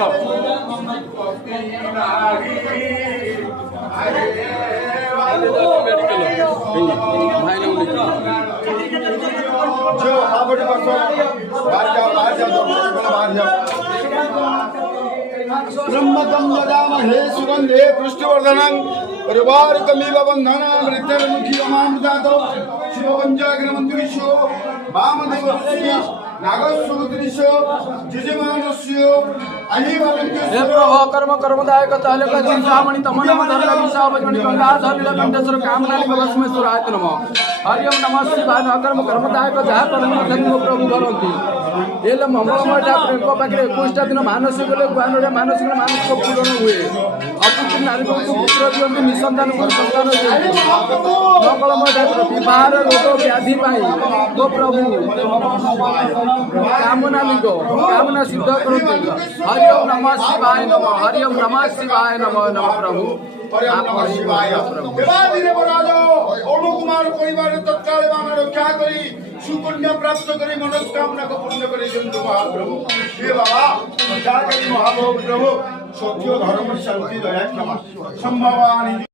चलो जो आप बाहर जाओ बाहर जाओ ब्रह्मकं ददामहे सुगंधे पुष्टिवर्धनं उर्वारुकमिव बन्धनं मृत्युर्मुखीयमामृतातो शिवपञ्चाग्रमन्त्रिषु वामदेवस्य नागसूत्रिषु यजमानस्य हे प्रभु कर्म कर्मदायक तालक चिंतामणि तमनम धरला विशावजमणि गंगा धरला मंडेश्वर कामनानि भस्मेश्वर आयत नमः हरि ओम नमः शिवाय कर्म कर्मदायक जहा कर्म धर्म प्रभु करंती एले मंगलमय ठाकुर को पाखे 21 दिन मानसिक गुआन मानसिक पूरण हुए अपुत्र नारी को पुत्र दियंती निसंतान को संतान मंगलमय ठाकुर विवाह रोग व्याधि पाई तो प्रभु कामना लिखो कामना सिद्ध करो हरि ओम नमः शिवाय नमः हरि ओम नमः शिवाय नमः नमः प्रभु कुमार परिवार तत्काल रक्षा करी सुकन्या प्राप्त करी मनोकामना को पूर्ण करे महाप्रभु हे बाबा महाप्रभु प्रभु सत्य धर्म शांति दया क्षमा संभवानी